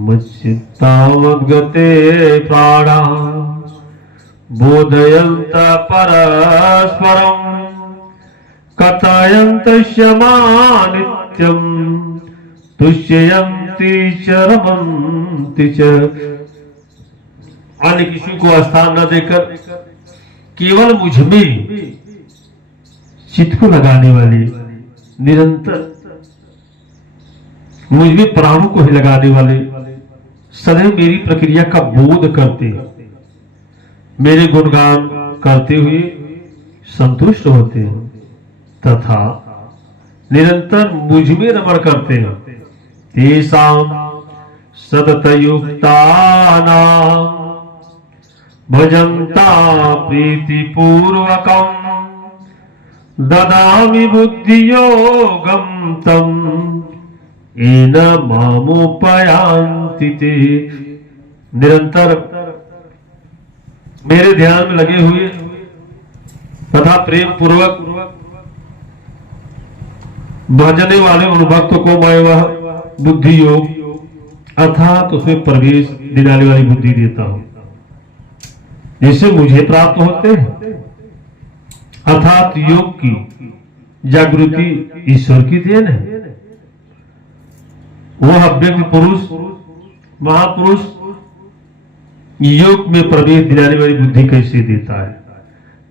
मुच्चित्तावगते प्राणा बोधयन्त परस्परं कथयन्तस्य मानित्यं तुष्यन्ति च रमन्ति च। अन्य किसी को स्थान न देकर केवल मुझ में चित्त को लगाने वाले, निरंतर मुझ में प्राणों को ही लगाने वाले, सदैव मेरी प्रक्रिया का बोध करते, मेरे गुणगान करते हुए संतुष्ट होते हैं तथा निरंतर मुझ में रमण करते हैं। तेषां सततयुक्तानां भजन्ता प्रीतिपूर्वकं ददामि बुद्धियोगं तम् येन मामुपयान्ति ते। निरंतर मेरे ध्यान में लगे हुए तथा प्रेम पूर्वक भजने वाले उन भक्तों को मैं वह बुद्धि योग अर्थात उसमें प्रवेश दिलाने वाली बुद्धि देता हूं, जिससे मुझे प्राप्त होते हैं। अर्थात योग की जागृति ईश्वर की देन है। वह अव्यक्त पुरुष महापुरुष योग में प्रवेश दिलाने वाली बुद्धि कैसे देता है।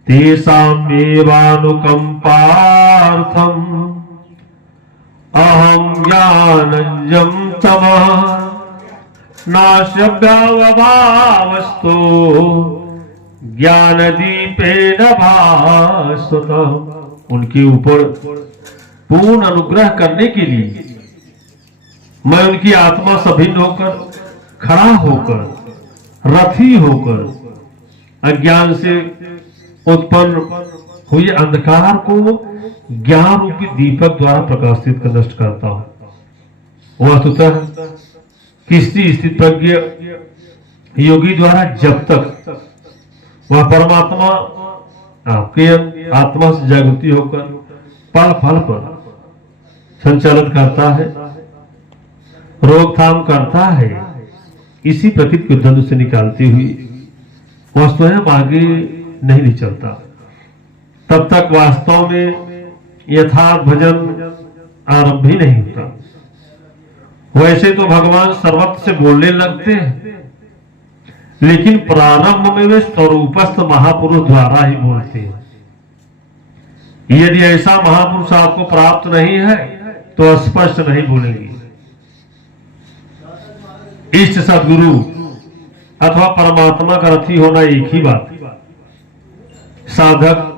तेषामेवानुकंपार्थम अहम ज्ञानंजं तमः नाश्यव्यवभावस्तो ज्ञानदीपेन भास्वतः। उनके ऊपर पूर्ण अनुग्रह करने के लिए मैं उनकी आत्मा सभिन्न होकर, खड़ा होकर, रथी होकर अज्ञान से उत्पन्न हुए अंधकार को ज्ञान रूपी दीपक द्वारा प्रकाशित कर नष्ट करता हूं। वस्तुतः किसी स्थित प्रज्ञ योगी द्वारा जब तक वह परमात्मा आपके आत्मा से जागृति होकर पल पल पर संचालन करता है, रोकथाम करता है, इसी प्रकृति के द्वंद्व से निकालती हुई वह स्वयं आगे नहीं चलता, तब तक वास्तव में यथार्थ भजन आरंभ ही नहीं होता। वैसे तो भगवान सर्वत्र से बोलने लगते हैं, लेकिन प्रारंभ में वे स्वरूपस्थ महापुरुष द्वारा ही बोलते हैं। यदि ऐसा महापुरुष आपको प्राप्त नहीं है तो स्पष्ट नहीं बोलेंगे। इष्ट सदगुरु अथवा परमात्मा का रथी होना एक ही बात। साधक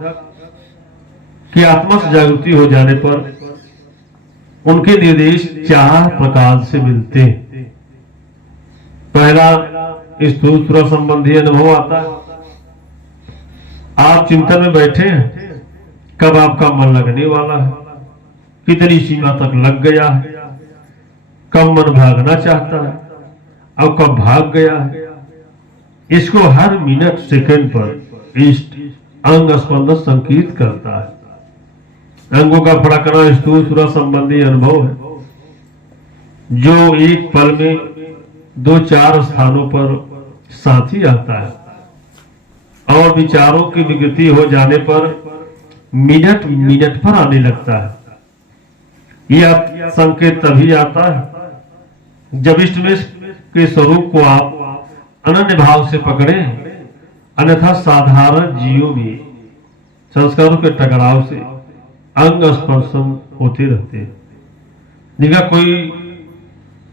की आत्मा से जागृति हो जाने पर उनके निर्देश 4 प्रकार से मिलते हैं। पहला स्थूल संबंधी अनुभव आता है। आप चिंतन में बैठे हैं, कब आपका मन लगने वाला है, कितनी सीमा तक लग गया है, कब मन भागना चाहता है, अब कब भाग गया है। इसको हर मिनट सेकंड पर इष्ट अंग स्पंदन संकेत करता है। अंगों का फड़कना स्थूल संबंधी अनुभव है, जो एक पल में 2-4 स्थानों पर साथ ही आता है और विचारों की विकृति हो जाने पर मिनट मिनट पर आने लगता है। यह संकेत तभी आता है जब इष्ट में के स्वरूप को आप अनन्य भाव से पकड़े, अन्यथा साधारण जीवों में संस्कारों के टकराव से अंग स्पर्शन होते रहते हैं, जिनका कोई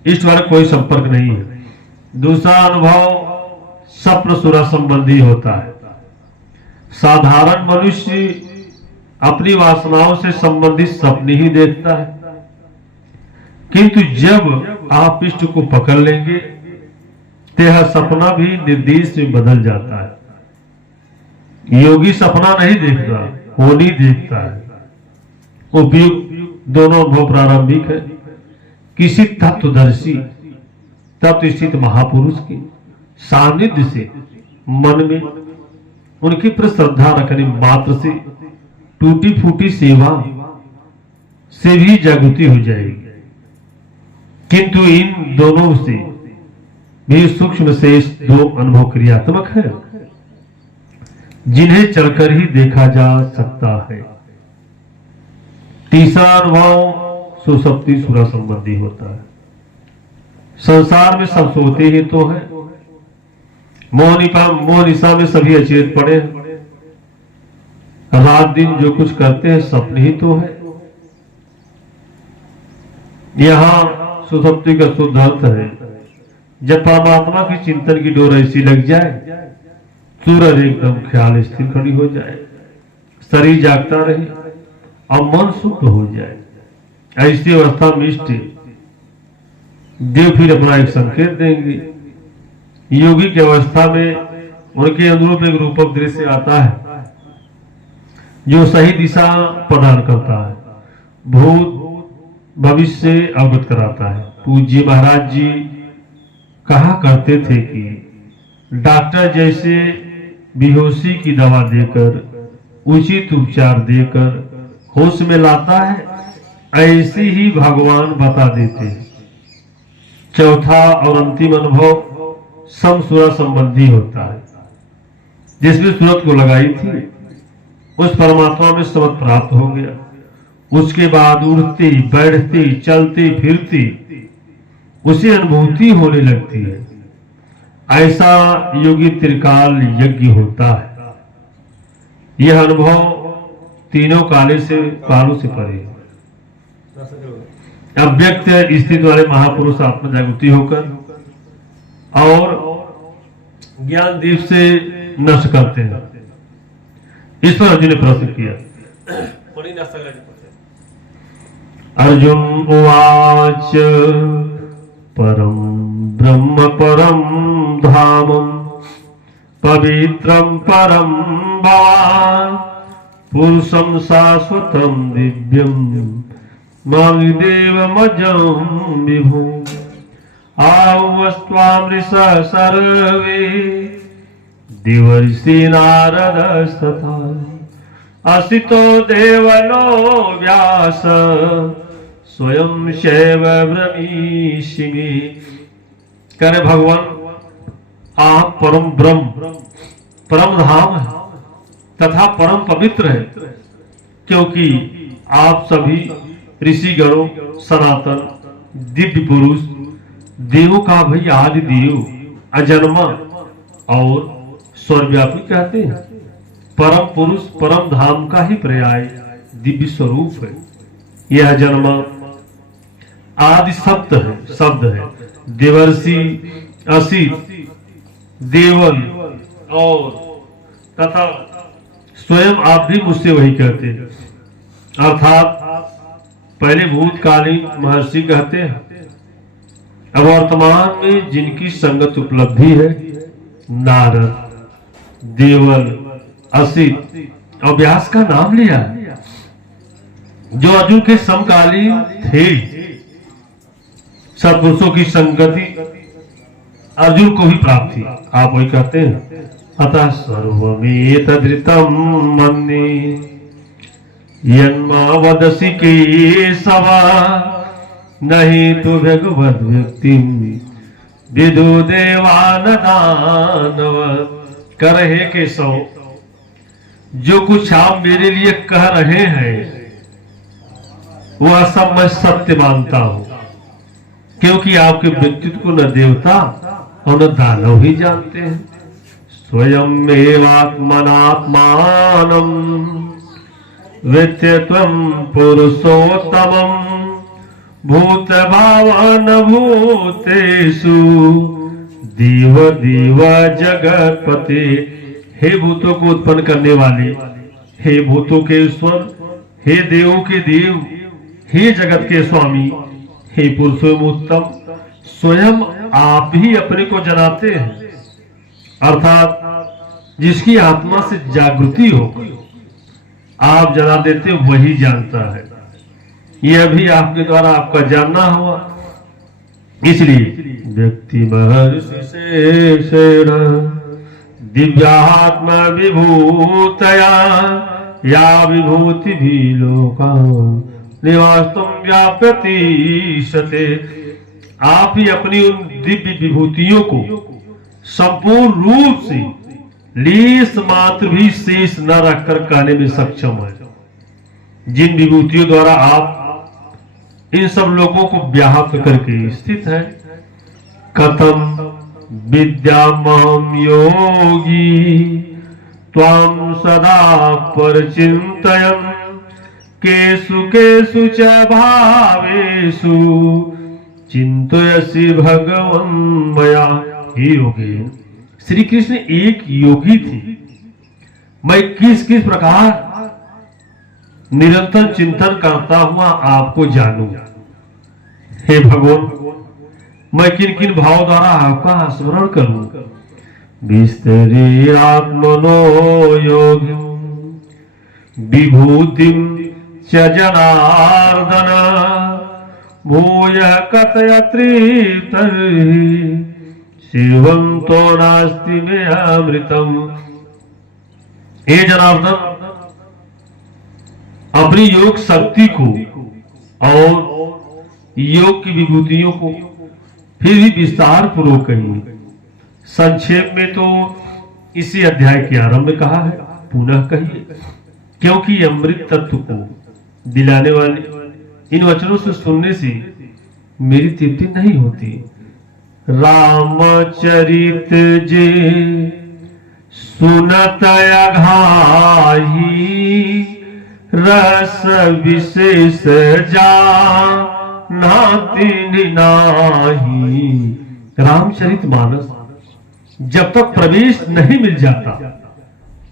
इष्ट वाला कोई संपर्क नहीं है। दूसरा अनुभव स्वप्न सुरा संबंधी होता है। साधारण मनुष्य अपनी वासनाओं से संबंधित सपने ही देखता है, किंतु जब आप इष्ट को पकड़ लेंगे तो यह सपना भी निर्देश में बदल जाता है। योगी सपना नहीं देखता, होनी देखता है। उपयुक्त दोनों अनुभव प्रारंभिक है। किसी तत्वदर्शी तत्व स्थित महापुरुष के सानिध्य से मन में उनके प्रति श्रद्धा रखने मात्र से टूटी फूटी सेवा से भी जागृति हो जाएगी। किंतु इन दोनों से भी सूक्ष्म शेष दो अनुभव क्रियात्मक है जिन्हें चलकर ही देखा जा सकता है। तीसरा अनुभव सुसुप्ति सुरा संबंधी होता है। संसार में सब सोते ही तो है, मोह निशा में सभी अचेत पड़े हैं, रात दिन जो कुछ करते हैं सपने ही तो है। यहां सुसुप्ति का शुद्ध अर्थ है, जब परमात्मा की चिंतन की डोर ऐसी लग जाए, सूरज एकदम ख्याल स्थिर खड़ी हो जाए, शरीर जागता रहे और मन शुद्ध हो जाए, ऐसी अवस्था में इष्ट देव फिर अपना एक संकेत देंगे। योगी की अवस्था में उनके अनुरूप एक रूपक दृश्य आता है जो सही दिशा प्रदान करता है, भूत भविष्य से अवगत कराता है। पूज्य महाराज जी कहा करते थे कि डॉक्टर जैसे बेहोशी की दवा देकर उचित उपचार देकर होश में लाता है, ऐसे ही भगवान बता देते हैं। चौथा और अंतिम अनुभव समसुरा संबंधी होता है, जिसमें सूरत को लगाई थी उस परमात्मा में समझ प्राप्त हो गया। उसके बाद उड़ती बैठती चलती फिरती उसे अनुभूति होने लगती है। ऐसा योगी त्रिकाल यज्ञ होता है। यह अनुभव तीनों कालों से परे है। अव्यक्त स्थिति वाले महापुरुष आत्म जागृति होकर और ज्ञान दीप से नष्ट करते हैं। इस पर अर्जुन ने प्रश्न किया। अर्जुन उवाच परम ब्रह्म परम धाम पवित्रम परम भवान पुरुषम शाश्वतम दिव्यम देवमजं विभु आवस्त्वामृष सर्वे देवर्षि नारदस्तथा असितो देवलो व्यास स्वयं शैव ब्रह्मीषिमे। करे भगवान आप परम ब्रह्म परम धाम है तथा परम पवित्र है, क्योंकि आप सभी ऋषिगणों सनातन दिव्य पुरुष देवों का भाई आदि देव अजन्मा और सर्वव्यापी कहते हैं। परम पुरुष परम धाम का ही पर्याय दिव्य स्वरूप है। यह जन्मा आदि शब्द है। देवर्षि असित देवन और तथा स्वयं आप भी मुझसे वही कहते हैं, अर्थात पहले भूतकालीन महर्षि कहते हैं। अब वर्तमान में जिनकी संगत उपलब्धि है नारद देवल असित और व्यास का नाम लिया, जो अर्जुन के समकालीन थे। सत्पुरुषों की संगति अर्जुन को भी प्राप्त थी। आप वही कहते हैं अतः सर्वमेतदृतं मन्ये यन्मा वदसि केशव नहीं तो भगवद व्यक्तिम विदु देवान दानव। कर हे केशव, जो कुछ आप मेरे लिए कह रहे हैं वह सब मैं सत्य मानता हूं, क्योंकि आपके व्यक्तित्व को न देवता और न दानव ही जानते हैं। स्वयं एवात्मनात्मानं वित्यत्वं पुरुषोत्तमं भूत भावन भूतेषु देव देव जगतपते। हे भूतों को उत्पन्न करने वाले, हे भूतों के ईश्वर, हे देवों के देव, हे जगत के स्वामी, हे पुरुषोत्तम, स्वयं आप ही अपने को जनाते हैं, अर्थात जिसकी आत्मा से जागृति हो आप जना देते वही जानता है। यह भी आपके द्वारा आपका जानना हुआ। इसलिए व्यक्ति महर्षि शेषेण दिव्यात्मा विभूतया या विभूति भी लोका निवास्तुम व्याप्यति सते। आप ही अपनी उन दिव्य विभूतियों को संपूर्ण रूप से लेस मात्र भी शेष न रखकर कहने में सक्षम है, जिन विभूतियों द्वारा आप इन सब लोगों को व्याहत करके स्थित है। कथम विद्यामहं योगी त्वां सदा परचिन्तयन् केषु केषु च भावेषु चिंतयसि भगवन् मया। हे योगी, श्री कृष्ण एक योगी थे, मैं किस किस प्रकार निरंतर चिंतन करता हुआ आपको जानूं। हे भगवान, मैं किन किन भाव द्वारा आपका स्मरण करूं। विस्तरे आत्मनो योगी विभूतिम च जनार्दन भूय कथय तृप्तर्हि सेवन्तो नास्ति मे अमृतम। हे जनार्दन, अपनी योग शक्ति को और योग की विभूतियों को फिर भी विस्तार पूर्वक कहिए। संक्षेप में तो इसी अध्याय के आरंभ में कहा है, पुनः कहिए, क्योंकि अमृत तत्व को दिलाने वाले इन वचनों से सुनने से मेरी तृप्ति नहीं होती। रामचरित जे सुनत अघाही रस विशेष जानाति नाही। रामचरित मानस जब तक प्रवेश नहीं मिल जाता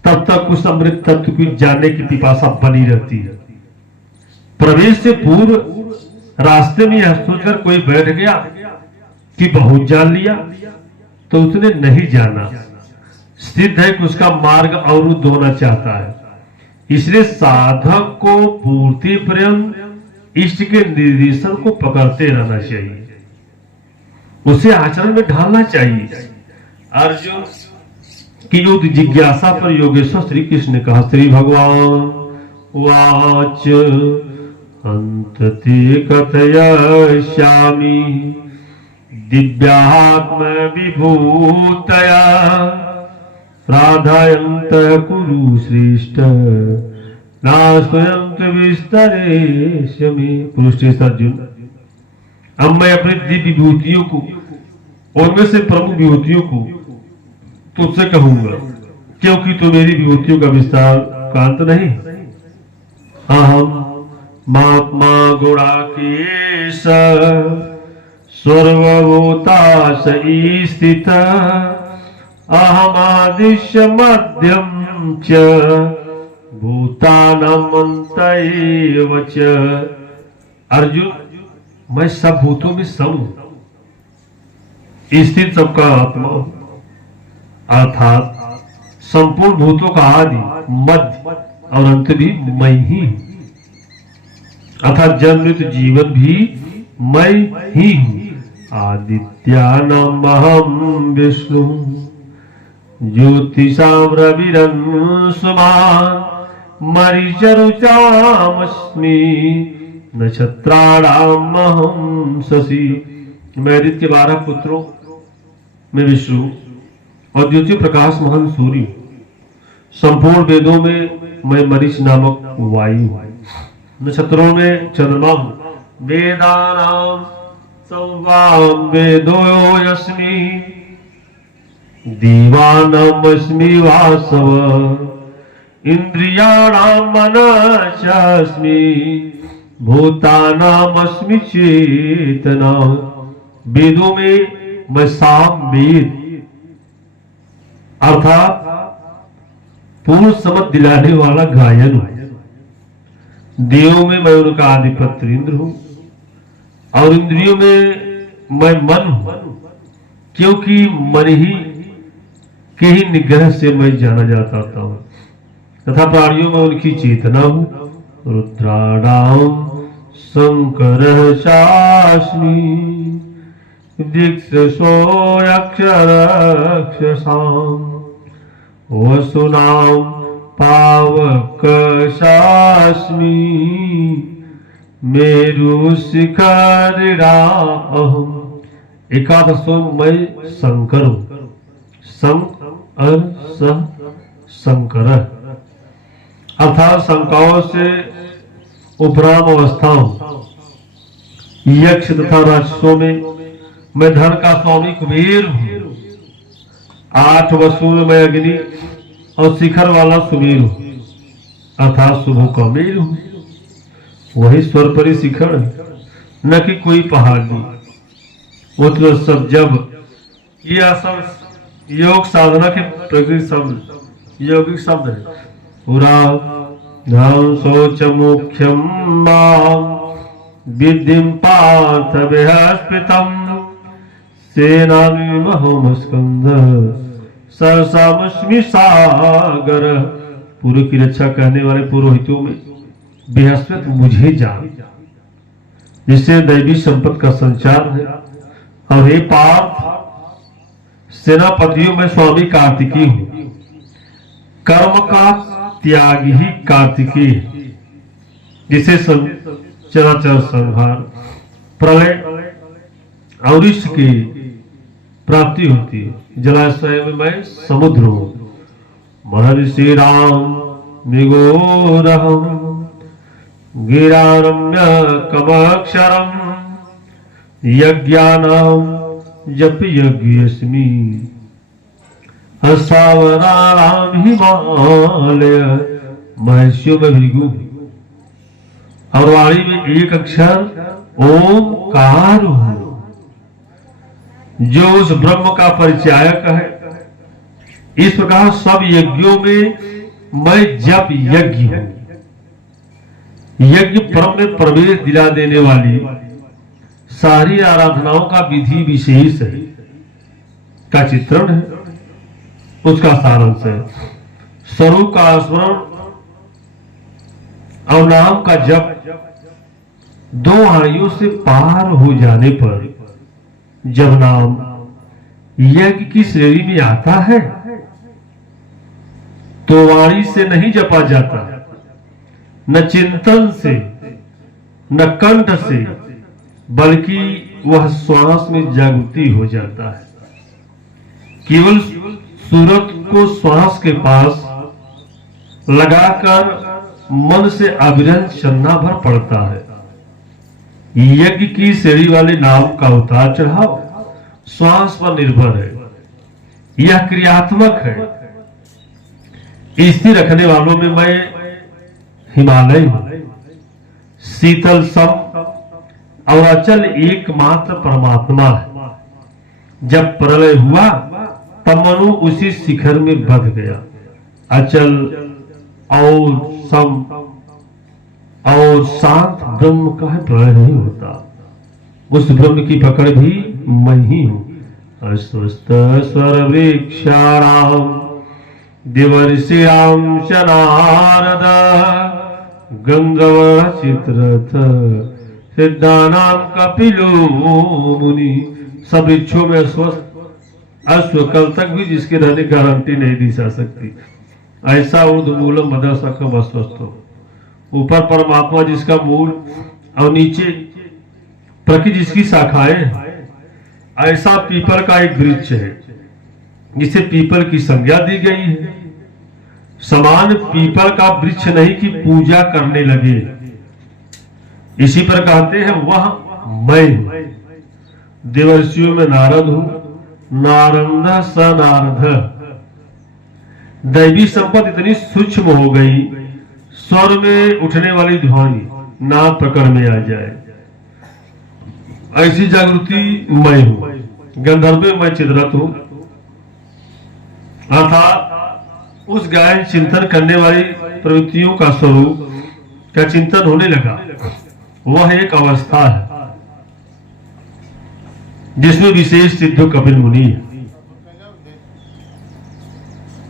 तब तक उस अमृत तत्व को जानने की पिपासा बनी रहती है। प्रवेश से पूर्व रास्ते में यह सोचकर कोई बैठ गया कि बहुत जान लिया, तो उसने नहीं जाना। सिद्ध है कि उसका मार्ग अवरुद्ध होना चाहता है। इसलिए साधक को पूर्ति पर्यंत इष्ट के निर्देशन को पकड़ते रहना चाहिए, उसे आचरण में ढालना चाहिए। अर्जुन की युद्ध जिज्ञासा पर योगेश्वर श्री कृष्ण ने कहा, श्री भगवान वाच अंतते कथयिष्यामि दिव्यात्म विभूतया प्राधायन्त कुरु श्रेष्ठ नास्त्वयंत विस्तरेष्यमि। पुरुषेश्वर अर्जुन, अब मैं अपनी दिव्य विभूतियों को, उनमें से प्रमुख विभूतियों को तुझसे कहूंगा, क्योंकि तो मेरी विभूतियों का विस्तार कांत नहीं। अहम महात्मा गुणाकेश सर्वभूताश स्थित अहमादिश्य मध्यम च भूतानामन्तैव च। अर्जुन, मैं सब भूतों में सम हूं, स्थित सबका आत्मा, अर्थात संपूर्ण भूतों का आदि मध्य और अंत भी मैं ही हूं, अर्थात जन्म मृत्यु जीवन भी मैं ही हूं। आदित्यानामहं विष्णु ज्योतिषां रविरंशुमान् मरीचरुचामस्मि नक्षत्राणामहं शशि। मैं आदित्य के 12 पुत्रों में विष्णु और ज्योति प्रकाश महान सूर्य, संपूर्ण वेदों में मैं मरीच नामक वायु, नक्षत्रों में चंद्रमा हूं। वेदानां संवाम वेदो यस्मि दीवानामस्मि वासव इंद्रियाणां मनश्चास्मि भूतानामस्मि चेतना। वेदों में मैं साम वेद अर्थात पूर्ण समझ दिलाने वाला गायन हूं। देवों में मैं उनका आधिपत्य इंद्र हूं और इंद्रियों में मैं मन हूं, क्योंकि मन ही के ही निग्रह से मैं जाना जाता हूं। तथा प्राणियों में उनकी चेतना हूं। रुद्राणाम शंकर शास्मी दीक्षसोऽक्षरक्षसाम् वसुनां पावकशास्मि मेरुशिखरिणाहम् एकादशो मैं शंकर सं अर सह शंकर, अर्थात शंकाओं से उपराम अवस्थाओं यक्ष तथा राक्षसों में मैं धन का स्वामी कुबेर हूँ। 8 वसुओं में मैं अग्नि और शिखर वाला सुमेर हूँ, अर्थात शुभ का मेल हूँ। वही स्वर पर शिखर है, न कि कोई पहाड़ नहीं। वो तो सब जब यह सब योग साधना के प्रकृति शब्द यौगिक शब्द है। पूरा धन सोच मुख्यम विद्यम पार्थ बृहस्पतिम सेनानी महोमस्कंद सरसामस्मि सागर। पूर्व की रक्षा करने वाले पुरोहितों में बृहस्पति मुझे जान, जिससे दैवी संपत्ति का संचार है। और हे पार्थ, सेनापतियों में स्वामी कार्तिकी हूं। कर्म का त्यागी ही कार्तिकी है, जिसे चराचर संहार प्रलय और की प्राप्ति होती है। जलाशय में मैं समुद्र हूं। महर्षि राम मृगोरहम गिरारम्य कमक्षरम यज्ञानाम जप यज्ञस्मि असावराणाम हिमालय। महर्षियों में भृगु और वाणी में एक अक्षर ओमकार हो, जो उस ब्रह्म का परिचायक है। इस प्रकार सब यज्ञों में मैं जप यज्ञ हूं। यज्ञ परम में प्रवेश दिला देने वाली सारी आराधनाओं का विधि विशेष है, का चित्रण है, उसका सारांश है। स्वरूप का स्मरण और नाम का जप 2 आयु से पार हो जाने पर जब नाम यज्ञ की श्रेणी में आता है तो वाणी से नहीं जपा जाता, न चिंतन से, न कंठ से, बल्कि वह श्वास में जागृति हो जाता है। केवल सूरत को श्वास के पास लगाकर मन से अविरत चलना भर पड़ता है। यज्ञ की श्रेणी वाले नाम का उतार चढ़ाव श्वास पर निर्भर है। यह क्रियात्मक है। स्थिर रखने वालों में मैं हिमालय हूं। शीतल सम और अचल एकमात्र परमात्मा है। जब प्रलय हुआ तब मनु उसी शिखर में बंध गया। अचल और सम और शांत ब्रह्म का प्रलय नहीं होता। उस ब्रह्म की पकड़ भी मैं ही हूं। अस्वस्थ स्वर वृक्षाणाम दिवर्षियाम च नारद गंधर्व चित्रथ सिद्धानाम कपिलो मुनि। सब वृक्षों में अश्व कल तक भी जिसके रहने की गारंटी नहीं दी जा सकती। ऐसा उर्धमूलम मदर सकम अस्वस्थ हो। ऊपर परमात्मा जिसका मूल और नीचे प्रकृति जिसकी शाखाएं, ऐसा पीपल का एक वृक्ष है जिसे पीपल की संज्ञा दी गई है। समान पीपल का वृक्ष नहीं कि पूजा करने लगे। इसी पर कहते हैं वह मैं हूं। देवर्षियों में नारद हूं। नारंद स नारद। दैवी संपत्ति इतनी सूक्ष्म हो गई, स्वर में उठने वाली ध्वनि नाम प्रकरण में आ जाए, ऐसी जागृति मैं हूं। गंधर्व में मैं चित्ररथ हूं, अर्थात उस गायन चिंतन करने वाली प्रवृत्तियों का स्वरूप का चिंतन होने लगा। वह एक अवस्था है जिसमें विशेष सिद्ध कपिल मुनि है।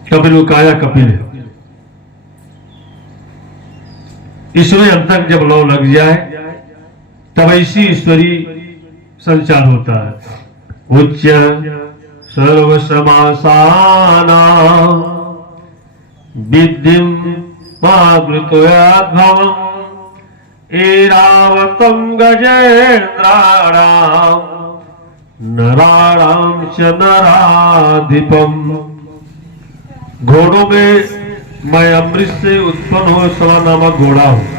कपिल वो काया कपिल है। ईश्वरी अंतक जब लौ लग जाए तब ऐसी ईश्वरी संचार होता है। उच्च सर्व समासाना विद्यम मातृत्वयाद्भवम् ऐरावतं गजेन्द्राणां नराणाम च नराधिपम। घोड़ों में मैं अमृत से उत्पन्न हो सवा नामक घोड़ा हूं।